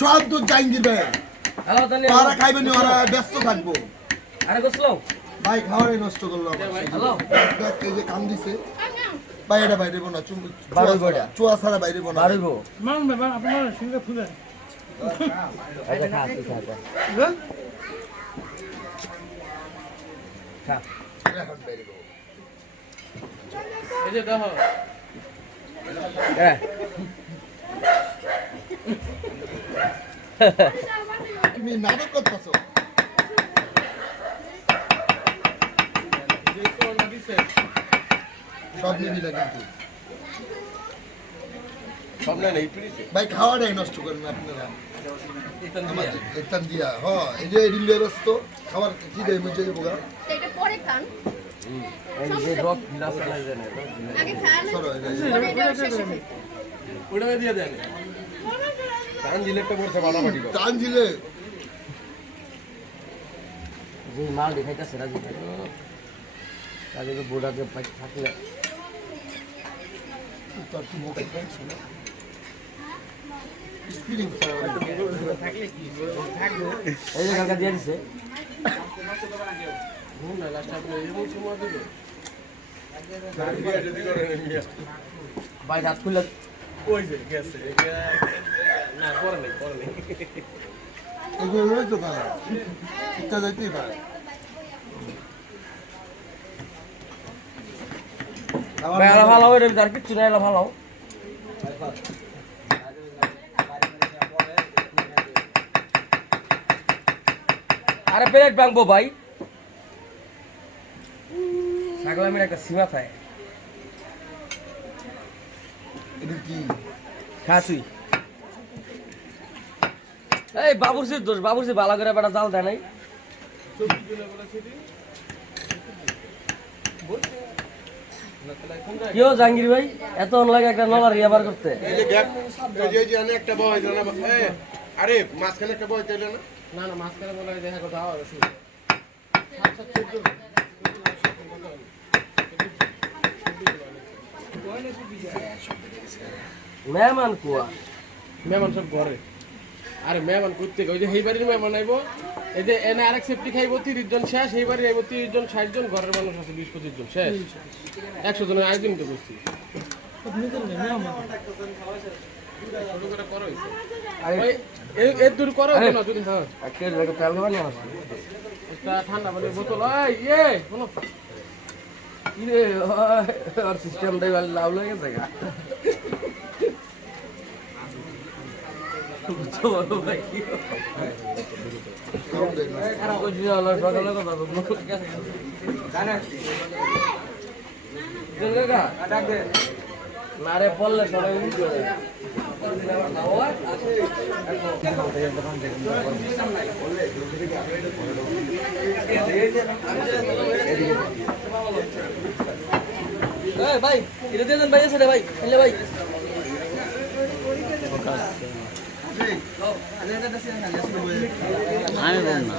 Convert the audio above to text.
সব দুধ জাহাঙ্গীর ভাই ওরা খাইবে নি, ওরা ব্যস্ত থাকবো। আরে গোসলো ভাই খাওয়ারে নষ্ট করলো এই যে কাম দিছে বাইরে বাইরে বোনা চুয়া ছাড়া বাইরে বোনা আপনার সঙ্গে ফুলেন তুমি নাটক করতেছো। সব নিবি না কিন্তু ভাই খাওয়াটাই নষ্ট করেন আপনারা। ইতান দিয়া এই যে রিলে ব্যস্ত খাবার কি দেয় মুঝে বোগা এটা পরে খান এই যে রক গ্লাস লাগে না আগে খান পরে এটা শেষে খাই ওটা দিয়ে দেন টান জিলেটটা পড়ছে বাড়াবাড়ি করে টান দিলে যে মাল দেখাইতাছে রাজি কাজে তো বোর্ডাকে পাই থাকলে তো কি মোবাইল ফোন শুনে স্পিরিং থাকলে কি থাকবে এই যে কালকে দিয়ে দিছে ঘুম না লাস্ট আপনি এমন সময় দিবে ভাই রাত খুলে ওই যে গেছে না পরে নেই এগুলো রয়েছে না ইচ্ছা যাইতেই পারে। ভালো হবে আর কিছু না এলা ভালো আরে প্লেট ভাঙবো ভাই ছাগলামের একটা সীমা থাকে এটা কি খাসি এই বাবুরসির দোষ বাবুরসি ভালো করে বেটা জাল দেয় নাই কেউ জাহাঙ্গীর ভাই এত লাগে একটা নলার ইয়াবার করতে একটা বয় আরে মাঝখানে একটা বয় তাইলে না না না মাঝখানে বলে দেখা কথা মেহমান কুয়া মেহমান সব ঘরে আরে মেহমান করতে ওই যে এই বাড়ির মেহমান আইব এই যে এনে আরেক সেফটি খাইব 30 জন শেষ এই বাড়ি আইব 30 জন 60 জন ঘরের মানুষ আছে 20-25 জন শেষ 100 জনের আয়োজন তো করছি এর দূর করো না যদি হ্যাঁ একটা ঠান্ডা পানির বোতল শোনো ইরে আর সিস্টেমটাই ভালো লাভ লাগে দেখা নারে পড়লে সবাই ভাই এটা দিয়ে দেন ভাই এসে ভাই খেলে ভাই আমি বল না